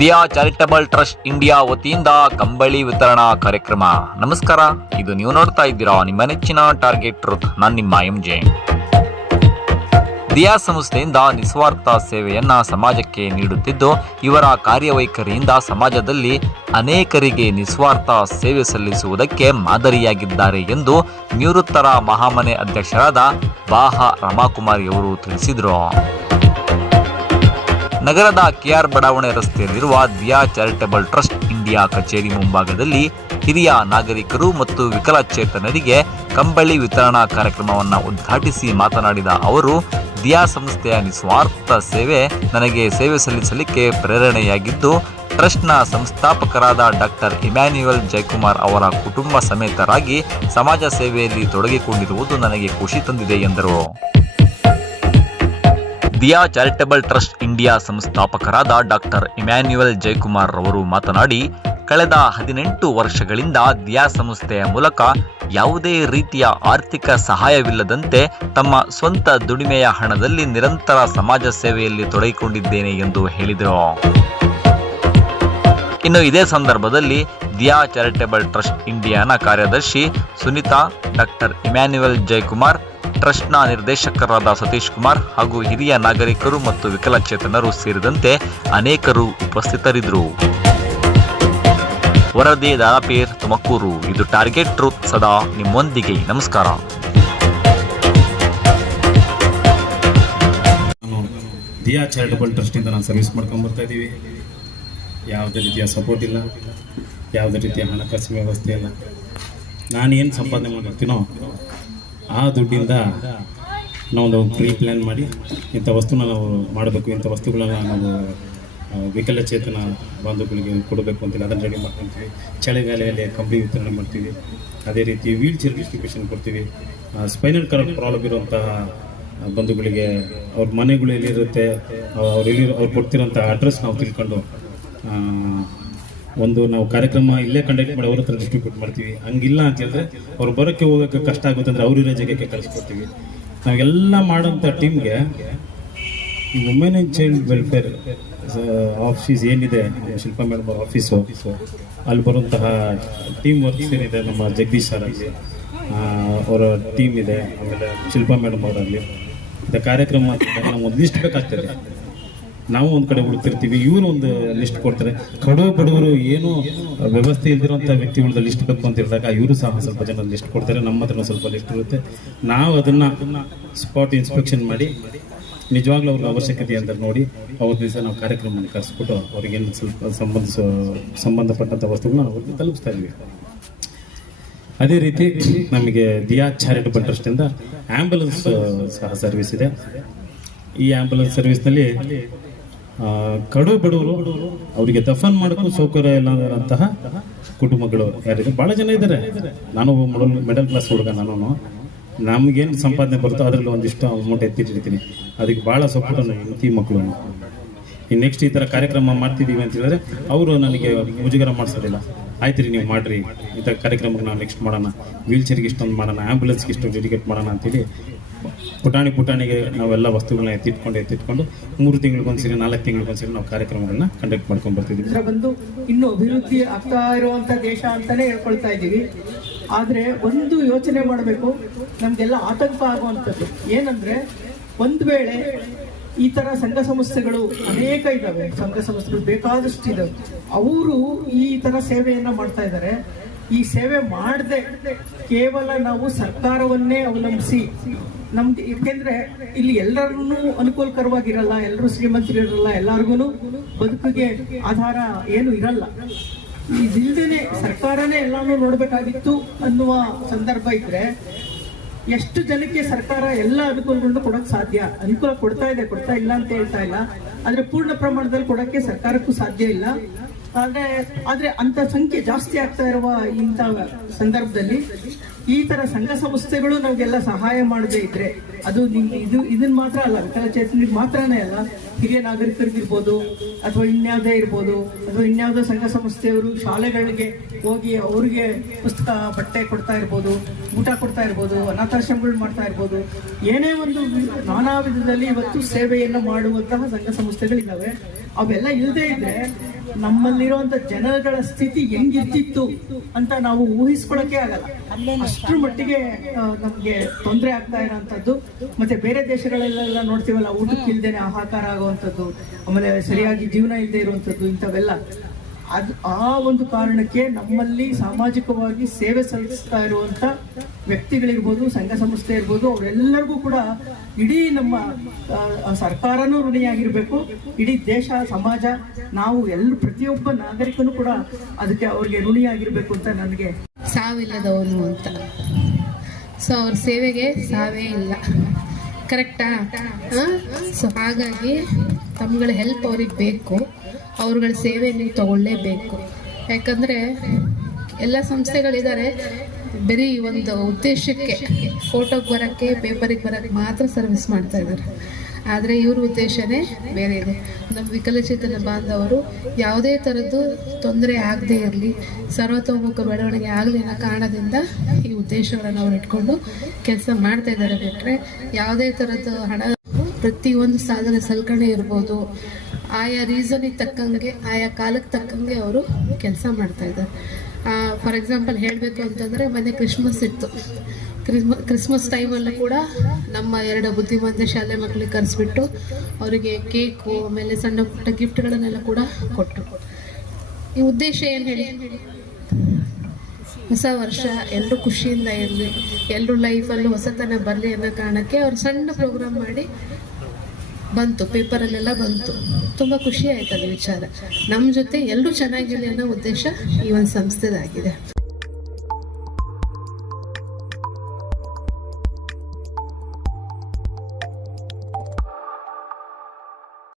Diya charitable trust India ವತಿಯಿಂದ ಕಂಬಳಿ ವಿತರಣಾ ಕಾರ್ಯಕ್ರಮ. ನಮಸ್ಕಾರ, ಇದು ನೀವು ನೋಡ್ತಾ ಇದ್ದೀರಾ ನಿಮ್ಮ ನೆಚ್ಚಿನ ಟಾರ್ಗೆಟ್ ಟ್ರೂತ್. ನಾನು ನಿಮ್ಮ ಎಂ ಜೆ. ದಿಯಾ ಸಂಸ್ಥೆಯಿಂದ ನಿಸ್ವಾರ್ಥ ಸೇವೆಯನ್ನ ಸಮಾಜಕ್ಕೆ ನೀಡುತ್ತಿದ್ದು, ಇವರ ಕಾರ್ಯವೈಖರಿಯಿಂದ ಸಮಾಜದಲ್ಲಿ ಅನೇಕರಿಗೆ ನಿಸ್ವಾರ್ಥ ಸೇವೆ ಸಲ್ಲಿಸುವುದಕ್ಕೆ ಮಾದರಿಯಾಗಿದ್ದಾರೆ ಎಂದು ನಿವೃತ್ತರ ಮಹಾಮನೆ ಅಧ್ಯಕ್ಷರಾದ ಬಾಹ ರಮಾಕುಮಾರಿಯವರು ತಿಳಿಸಿದರು. ನಗರದ ಕೆಆರ್ ಬಡಾವಣೆ ರಸ್ತೆಯಲ್ಲಿರುವ ದಿಯಾ ಚಾರಿಟಬಲ್ ಟ್ರಸ್ಟ್ ಇಂಡಿಯಾ ಕಚೇರಿ ಮುಂಭಾಗದಲ್ಲಿ ಹಿರಿಯ ನಾಗರಿಕರು ಮತ್ತು ವಿಕಲಚೇತನರಿಗೆ ಕಂಬಳಿ ವಿತರಣಾ ಕಾರ್ಯಕ್ರಮವನ್ನು ಉದ್ಘಾಟಿಸಿ ಮಾತನಾಡಿದ ಅವರು, ದಿಯಾ ಸಂಸ್ಥೆಯ ನಿಸ್ವಾರ್ಥ ಸೇವೆ ನನಗೆ ಸೇವೆ ಸಲ್ಲಿಸಲಿಕ್ಕೆ ಪ್ರೇರಣೆಯಾಗಿದ್ದು, ಟ್ರಸ್ಟ್ನ ಸಂಸ್ಥಾಪಕರಾದ ಡಾಕ್ಟರ್ ಇಮ್ಯಾನ್ಯುಯಲ್ ಜಯಕುಮಾರ್ ಅವರ ಕುಟುಂಬ ಸಮೇತರಾಗಿ ಸಮಾಜ ಸೇವೆಯಲ್ಲಿ ತೊಡಗಿಕೊಂಡಿರುವುದು ನನಗೆ ಖುಷಿ ತಂದಿದೆ ಎಂದರು. ದಿಯಾ ಚಾರಿಟಬಲ್ ಟ್ರಸ್ಟ್ ಇಂಡಿಯಾ ಸಂಸ್ಥಾಪಕರಾದ ಡಾಕ್ಟರ್ ಇಮ್ಯಾನ್ಯುಯಲ್ ಜಯಕುಮಾರ್ ಅವರು ಮಾತನಾಡಿ, ಕಳೆದ ಹದಿನೆಂಟು ವರ್ಷಗಳಿಂದ ದಿಯಾ ಸಂಸ್ಥೆಯ ಮೂಲಕ ಯಾವುದೇ ರೀತಿಯ ಆರ್ಥಿಕ ಸಹಾಯವಿಲ್ಲದಂತೆ ತಮ್ಮ ಸ್ವಂತ ದುಡಿಮೆಯ ಹಣದಲ್ಲಿ ನಿರಂತರ ಸಮಾಜ ಸೇವೆಯಲ್ಲಿ ತೊಡಗಿಕೊಂಡಿದ್ದೇನೆ ಎಂದು ಹೇಳಿದರು. ಇನ್ನು ಇದೇ ಸಂದರ್ಭದಲ್ಲಿ ದಿಯಾ ಚಾರಿಟಬಲ್ ಟ್ರಸ್ಟ್ ಇಂಡಿಯಾನ ಕಾರ್ಯದರ್ಶಿ ಸುನಿತಾ, ಡಾಕ್ಟರ್ ಇಮ್ಯಾನ್ಯುಯಲ್ ಜಯಕುಮಾರ್ ಟ್ರಸ್ಟ್ನ ನಿರ್ದೇಶಕರಾದ ಸತೀಶ್ ಕುಮಾರ್ ಹಾಗೂ ಹಿರಿಯ ನಾಗರಿಕರು ಮತ್ತು ವಿಕಲಚೇತನರು ಸೇರಿದಂತೆ ಅನೇಕರು ಉಪಸ್ಥಿತರಿದ್ದರು. ವರದಿ ದಾಪೇರ್ ತುಮಕೂರು. ಇದು ಟಾರ್ಗೆಟ್ ಟ್ರೂತ್ ಸದಾ ನಿಮ್ಮೊಂದಿಗೆ. ನಮಸ್ಕಾರ. ದಿಯಾ ಚಾರಿಟಬಲ್ ಟ್ರಸ್ಟಿಂದ ನಾನು ಸರ್ವಿಸ್ ಮಾಡ್ಕೊಂಡು ಬರ್ತಾ ಇದ್ದೀವಿ. ಯಾವುದೇ ರೀತಿಯ ಸಪೋರ್ಟ್ ಇಲ್ಲ. ಯಾವುದೇ ರೀತಿಯ ಹಣಕಾಸಿನ ವ್ಯವಸ್ಥೆ ಇಲ್ಲ. ನಾನೇನು ಸಂಪಾದನೆ ಮಾಡಿರ್ತೀನೋ ಆ ದುಡ್ಡಿಂದ ನಾವೊಂದು ಪ್ರೀ ಪ್ಲ್ಯಾನ್ ಮಾಡಿ ಇಂಥ ವಸ್ತುನ ನಾವು ಮಾಡಬೇಕು, ಇಂಥ ವಸ್ತುಗಳನ್ನ ನಾವು ವಿಕಲಚೇತನ ಬಾಂಧವಗಳಿಗೆ ಕೊಡಬೇಕು ಅಂತೇಳಿ, ಅದನ್ನು ರೆಡಿ ಮಾಡ್ಕೊತೀವಿ ಚಳಿಗಾಲೆಯಲ್ಲಿ ಕಂಬಳಿ ವಿತರಣೆ ಮಾಡ್ತೀವಿ. ಅದೇ ರೀತಿ ವೀಲ್ ಚೇರ್ ಡಿಸ್ಟ್ರಿಬ್ಯೂಷನ್ ಕೊಡ್ತೀವಿ ಸ್ಪೈನಲ್ ಕರೆಕ್ಟ್ ಪ್ರಾಬ್ಲಮ್ ಇರುವಂತಹ ಬಂಧುಗಳಿಗೆ, ಅವ್ರ ಮನೆಗಳು ಎಲ್ಲಿರುತ್ತೆ, ಅವ್ರು ಎಲ್ಲಿರೋ, ಅವ್ರು ಕೊಡ್ತಿರೋಂಥ ಅಡ್ರೆಸ್ ನಾವು ತಿಳ್ಕೊಂಡು ಒಂದು ನಾವು ಕಾರ್ಯಕ್ರಮ ಇಲ್ಲೇ ಕಂಡಕ್ಟ್ ಮಾಡಿ ಅವ್ರ ಹತ್ರ ಡಿಸ್ಟ್ರಿಬ್ಯೂಟ್ ಮಾಡ್ತೀವಿ. ಹಂಗಿಲ್ಲ ಅಂತ ಹೇಳಿದ್ರೆ ಅವ್ರು ಬರೋಕ್ಕೆ ಹೋಗೋಕೆ ಕಷ್ಟ ಆಗುತ್ತೆ ಅಂದರೆ ಅವರಿರೋ ಜಾಗಕ್ಕೆ ಕಳಿಸ್ಕೊಡ್ತೀವಿ. ನಾವೆಲ್ಲ ಮಾಡೋಂಥ ಟೀಮ್ಗೆ ಈ women and child welfare office ಏನಿದೆ ಶಿಲ್ಪ ಮೇಡಮ್ ಅವ್ರ ಆಫೀಸು ಅಲ್ಲಿ ಬರುವಂತಹ ಟೀಮ್ ವರ್ಕ್ಸ್ ಏನಿದೆ, ನಮ್ಮ ಜಗದೀಶ್ ಸರ್ ಅಲ್ಲಿ ಅವರ ಟೀಮ್ ಇದೆ, ಆಮೇಲೆ ಶಿಲ್ಪಾ ಮೇಡಮ್ ಅವರಲ್ಲಿ. ಕಾರ್ಯಕ್ರಮ ನಮ್ಗೆ ಒಂದಿಷ್ಟು ಬೇಕಾಗ್ತದೆ. ನಾವು ಒಂದು ಕಡೆ ಹುಡುಕ್ತಿರ್ತೀವಿ, ಇವರು ಒಂದು ಲಿಸ್ಟ್ ಕೊಡ್ತಾರೆ. ಕಡು ಬಡವರು ಏನು ವ್ಯವಸ್ಥೆ ಇಲ್ದಿರೋಂಥ ವ್ಯಕ್ತಿಗಳದ್ದು ಲಿಸ್ಟ್ ಬೇಕು ಇವರು ಸಹ ಸ್ವಲ್ಪ ಜನ ಲಿಸ್ಟ್ ಕೊಡ್ತಾರೆ, ನಮ್ಮ ಹತ್ರ ಸ್ವಲ್ಪ ಲಿಸ್ಟ್ ಇರುತ್ತೆ. ನಾವು ಅದನ್ನು ಸ್ಪಾಟ್ ಇನ್ಸ್ಪೆಕ್ಷನ್ ಮಾಡಿ, ನಿಜವಾಗ್ಲೂ ಅವ್ರಿಗೆ ಅವಶ್ಯಕತೆ ಅಂತ ನೋಡಿ, ಅವ್ರ ದಿವಸ ನಾವು ಕಾರ್ಯಕ್ರಮವನ್ನು ಕರೆಸ್ಬಿಟ್ಟು ಅವ್ರಿಗೇನು ಸ್ವಲ್ಪ ಸಂಬಂಧ ಸಂಬಂಧಪಟ್ಟಂಥ ವಸ್ತುಗಳನ್ನ ಅವ್ರಿಗೆ ತಲುಪಿಸ್ತಾ ಇದ್ವಿ. ಅದೇ ರೀತಿ ನಮಗೆ ದಿಯಾ ಚಾರಿಟಬಲ್ ಟ್ರಸ್ಟಿಂದ ಆ್ಯಂಬುಲೆನ್ಸ್ ಸಹ ಸರ್ವಿಸ್ ಇದೆ. ಈ ಆ್ಯಂಬುಲೆನ್ಸ್ ಸರ್ವಿಸ್ನಲ್ಲಿ ಕಡು ಬಡವರು ಅವರಿಗೆ ದಫನ್ ಮಾಡೋಕ್ಕೂ ಸೌಕರ್ಯ ಇಲ್ಲದಂತಹ ಕುಟುಂಬಗಳು ಯಾರಿದೆ ಭಾಳ ಜನ ಇದ್ದಾರೆ. ನಾನು ಮಿಡಲ್ ಮಿಡಲ್ ಕ್ಲಾಸ್ ಹುಡುಗ ನಾನು ನಮಗೇನು ಸಂಪಾದನೆ ಬರುತ್ತೋ ಅದರಲ್ಲಿ ಒಂದಿಷ್ಟು ಅಮೌಂಟ್ ಎತ್ತಿಟ್ಟಿರ್ತೀನಿ. ಅದಕ್ಕೆ ಭಾಳ ಸಪೋರ್ಟ್ ನನ್ನ ಹೆಂಡತಿ ಮಕ್ಕಳು ಇನ್ನು ನೆಕ್ಸ್ಟ್ ಈ ಥರ ಕಾರ್ಯಕ್ರಮ ಮಾಡ್ತಿದ್ದೀವಿ ಅಂತ ಹೇಳಿದ್ರೆ ಅವರು ನನಗೆ ಮುಜುಗರ ಮಾಡಿಸೋದಿಲ್ಲ. ಆಯ್ತು ರೀ, ನೀವು ಮಾಡಿರಿ. ಈ ಥರ ಕಾರ್ಯಕ್ರಮಕ್ಕೆ ನಾವು ನೆಕ್ಸ್ಟ್ ಮಾಡೋಣ. ವೀಲ್ ಚೇರ್ಗೆ ಇಷ್ಟೊಂದು ಮಾಡೋಣ. ಆ್ಯಂಬುಲೆನ್ಸ್ಗೆ ಇಷ್ಟೊಂದು ಡೆಡಿಕೇಟ್ ಮಾಡೋಣ ಅಂತೇಳಿ ಪುಟಾಣಿ ಪುಟಾಣಿಗೆ ನಾವೆಲ್ಲ ವಸ್ತುಗಳನ್ನ ಎತ್ತಿಟ್ಕೊಂಡು ಎತ್ತಿಟ್ಕೊಂಡು ಮೂರು ತಿಂಗಳಿಗೊಂದ್ಸರಿ, ನಾಲ್ಕು ತಿಂಗಳಿಗೊಂದ್ಸರಿ ನಾವು ಕಾರ್ಯಕ್ರಮಗಳನ್ನ ಕಂಡಕ್ಟ್ ಮಾಡ್ಕೊಂಡು ಬರ್ತಿದ್ದೀವಿ ಬಂದು ಇನ್ನು ಅಭಿವೃದ್ಧಿ ಆಗ್ತಾ ಇರುವಂತ ದೇಶ ಅಂತಾನೆ ಹೇಳ್ಕೊಳ್ತಾ ಇದ್ದೀವಿ. ಆದ್ರೆ ಒಂದು ಯೋಚನೆ ಮಾಡಬೇಕು, ನಮ್ಗೆಲ್ಲ ಆತಂಕ ಆಗುವಂಥದ್ದು. ಏನಂದ್ರೆ, ಒಂದು ವೇಳೆ ಈ ತರ ಸಂಘ ಸಂಸ್ಥೆಗಳು ಅನೇಕ ಇದ್ದಾವೆ ಸಂಘ ಸಂಸ್ಥೆಗಳು ಬೇಕಾದಷ್ಟು ಇದಾವೆ ಅವರು ಈ ತರ ಸೇವೆಯನ್ನ ಮಾಡ್ತಾ ಇದ್ದಾರೆ. ಈ ಸೇವೆ ಮಾಡದೆ ಕೇವಲ ನಾವು ಸರ್ಕಾರವನ್ನೇ ಅವಲಂಬಿಸಿ, ನಮ್ದು ಯಾಕೆಂದ್ರೆ ಇಲ್ಲಿ ಎಲ್ಲರನ್ನೂ ಅನುಕೂಲಕರವಾಗಿರಲ್ಲ, ಎಲ್ಲರೂ ಶ್ರೀಮಂತರಿರಲ್ಲ ಎಲ್ಲಾರ್ಗು ಬದುಕಿಗೆ ಆಧಾರ ಏನು ಇರಲ್ಲ. ಇದಿಲ್ದೇನೆ ಸರ್ಕಾರನೇ ಎಲ್ಲಾನು ನೋಡಬೇಕಾಗಿತ್ತು ಅನ್ನುವ ಸಂದರ್ಭ ಇದ್ರೆ, ಎಷ್ಟು ಜನಕ್ಕೆ ಸರ್ಕಾರ ಎಲ್ಲ ಅನುಕೂಲಗಳನ್ನು ಕೊಡೋಕೆ ಸಾಧ್ಯ? ಅನುಕೂಲ ಕೊಡ್ತಾ ಇದೆ, ಕೊಡ್ತಾ ಇಲ್ಲ ಅಂತ ಹೇಳ್ತಾ ಇಲ್ಲ. ಆದ್ರೆ ಪೂರ್ಣ ಪ್ರಮಾಣದಲ್ಲಿ ಕೊಡಕ್ಕೆ ಸರ್ಕಾರಕ್ಕೂ ಸಾಧ್ಯ ಇಲ್ಲ. ಆದ್ರೆ ಆದ್ರೆ ಅಂತ ಸಂಖ್ಯೆ ಜಾಸ್ತಿ ಆಗ್ತಾ ಇರುವ ಇಂಥ ಸಂದರ್ಭದಲ್ಲಿ ಈ ತರ ಸಂಘ ಸಂಸ್ಥೆಗಳು ನಮಗೆಲ್ಲ ಸಹಾಯ ಮಾಡದೇ ಇದ್ರೆ ಅದು ನಿಮ್ಗೆ ಇದು, ಇದನ್ ಮಾತ್ರ ಅಲ್ಲ ವಿಕಲಚೇತನಿಗೆ ಮಾತ್ರನೇ ಅಲ್ಲ, ಹಿರಿಯ ನಾಗರಿಕರಿಗಿರ್ಬೋದು ಅಥವಾ ಇನ್ಯಾವುದೇ ಇರ್ಬೋದು, ಅಥವಾ ಇನ್ಯಾವುದೋ ಸಂಘ ಸಂಸ್ಥೆಯವರು ಶಾಲೆಗಳಿಗೆ ಹೋಗಿ ಅವ್ರಿಗೆ ಪುಸ್ತಕ, ಬಟ್ಟೆ ಕೊಡ್ತಾ ಇರ್ಬೋದು, ಊಟ ಕೊಡ್ತಾ ಇರ್ಬೋದು, ಅನಾಥಾಶ್ರಮಗಳು ಮಾಡ್ತಾ ಇರ್ಬೋದು, ಏನೇ ಒಂದು ನಾನಾ ವಿಧದಲ್ಲಿ ಇವತ್ತು ಸೇವೆಯನ್ನು ಮಾಡುವಂತಹ ಸಂಘ ಸಂಸ್ಥೆಗಳಿದ್ದಾವೆ. ಅವೆಲ್ಲ ಇಲ್ಲದೆ ಇದ್ರೆ ನಮ್ಮಲ್ಲಿರುವಂತ ಜನಗಳ ಸ್ಥಿತಿ ಹೆಂಗಿರ್ತಿತ್ತು ಅಂತ ನಾವು ಊಹಿಸ್ಕೊಳಕ್ಕೆ ಆಗಲ್ಲ. ಅಷ್ಟ್ರ ಮಟ್ಟಿಗೆ ನಮಗೆ ತೊಂದರೆ ಆಗ್ತಾ ಇರೋಂಥದ್ದು. ಮತ್ತೆ ಬೇರೆ ದೇಶಗಳಲ್ಲೆಲ್ಲ ನೋಡ್ತೀವಲ್ಲ ಊಟಕ್ಕೆ ಇಲ್ದೇನೆ ಆಹಾಕಾರ ಆಗುವಂಥದ್ದು, ಆಮೇಲೆ ಸರಿಯಾಗಿ ಜೀವನ ಇಲ್ಲದೆ ಇರುವಂಥದ್ದು ಇಂಥವೆಲ್ಲ. ಅದು ಆ ಒಂದು ಕಾರಣಕ್ಕೆ ನಮ್ಮಲ್ಲಿ ಸಾಮಾಜಿಕವಾಗಿ ಸೇವೆ ಸಲ್ಲಿಸ್ತಾ ಇರುವಂತ ವ್ಯಕ್ತಿಗಳಿರ್ಬೋದು, ಸಂಘ ಸಂಸ್ಥೆ ಇರ್ಬೋದು, ಅವರೆಲ್ಲರಿಗೂ ಕೂಡ ಇಡೀ ನಮ್ಮ ಸರ್ಕಾರನೂ ಋಣಿಯಾಗಿರ್ಬೇಕು. ಇಡೀ ದೇಶ, ಸಮಾಜ, ನಾವು ಎಲ್ಲ ಪ್ರತಿಯೊಬ್ಬ ನಾಗರಿಕನು ಕೂಡ ಅದಕ್ಕೆ ಅವ್ರಿಗೆ ಋಣಿಯಾಗಿರ್ಬೇಕು ಅಂತ ನನಗೆ ಸಾವಿಲ್ಲದವನು ಅಂತ. ಸೊ ಅವ್ರ ಸೇವೆಗೆ ಸಾವೇ ಇಲ್ಲ. ಕರೆಕ್ಟಾ ಸೊ ಹಾಗಾಗಿ ತಮ್ಗಳ ಹೆಲ್ಪ್ ಅವ್ರಿಗೆ ಬೇಕು. ಅವ್ರಗಳ ಸೇವೆ ನೀವು ತಗೊಳ್ಳೇಬೇಕು. ಯಾಕಂದರೆ ಎಲ್ಲ ಸಂಸ್ಥೆಗಳಿದ್ದಾರೆ. ಬರೀ ಒಂದು ಉದ್ದೇಶಕ್ಕೆ ಫೋಟೋಗೆ ಬರೋಕ್ಕೆ ಪೇಪರಿಗೆ ಬರೋಕ್ಕೆ ಮಾತ್ರ ಸರ್ವಿಸ್ ಮಾಡ್ತಾ ಇದ್ದಾರೆ. ಆದರೆ ಇವ್ರ ಉದ್ದೇಶನೇ ಬೇರೆ ಇದೆ. ನಮ್ಮ ವಿಕಲಚೇತನ ಬಾಂಧವರು ಯಾವುದೇ ಥರದ್ದು ತೊಂದರೆ ಆಗದೇ ಇರಲಿ, ಸರ್ವತೋಮುಖ ಬೆಳವಣಿಗೆ ಆಗಲಿ ಅನ್ನೋ ಕಾರಣದಿಂದ ಈ ಉದ್ದೇಶಗಳನ್ನು ಅವ್ರು ಇಟ್ಕೊಂಡು ಕೆಲಸ ಮಾಡ್ತಾ ಇದ್ದಾರೆ. ಬಿಟ್ಟರೆ ಯಾವುದೇ ಥರದ್ದು ಹಣ, ಪ್ರತಿಯೊಂದು ಸಾಧನ ಸಲಕರಣೆ ಇರ್ಬೋದು, ಆಯಾ ರೀಸನಿಗೆ ತಕ್ಕಂಗೆ, ಆಯಾ ಕಾಲಕ್ಕೆ ತಕ್ಕಂಗೆ ಅವರು ಕೆಲಸ ಮಾಡ್ತಾ ಇದ್ದಾರೆ. ಫಾರ್ ಎಕ್ಸಾಂಪಲ್ ಹೇಳಬೇಕು ಅಂತಂದರೆ ಮೊನ್ನೆ ಕ್ರಿಸ್ಮಸ್ ಇತ್ತು. ಕ್ರಿಸ್ಮ ಕ್ರಿಸ್ಮಸ್ ಟೈಮಲ್ಲೂ ಕೂಡ ನಮ್ಮ ಎರಡು ಬುದ್ಧಿವಂತ ಶಾಲೆ ಮಕ್ಕಳಿಗೆ ಕರೆಸ್ಬಿಟ್ಟು ಅವರಿಗೆ ಕೇಕು ಆಮೇಲೆ ಸಣ್ಣ ಪುಟ್ಟ ಗಿಫ್ಟ್ಗಳನ್ನೆಲ್ಲ ಕೂಡ ಕೊಟ್ಟರು ಈ ಉದ್ದೇಶ ಏನು ಹೇಳಿ? ಹೊಸ ವರ್ಷ ಎಲ್ಲರೂ ಖುಷಿಯಿಂದ ಇರಲಿ. ಎಲ್ಲರೂ ಲೈಫಲ್ಲೂ ಹೊಸತನ ಬರಲಿ ಅನ್ನೋ ಕಾರಣಕ್ಕೆ ಅವ್ರು ಸಣ್ಣ ಪ್ರೋಗ್ರಾಮ್ ಮಾಡಿ ಬಂತು ಪೇಪರಲ್ಲೆಲ್ಲ ಬಂತು. ತುಂಬ ಖುಷಿ ಆಯ್ತು ಅದು ವಿಚಾರ. ನಮ್ಮ ಜೊತೆ ಎಲ್ಲರೂ ಚೆನ್ನಾಗಿರಲಿ ಅನ್ನೋ ಉದ್ದೇಶ ಈ ಒಂದು ಸಂಸ್ಥೆದಾಗಿದೆ.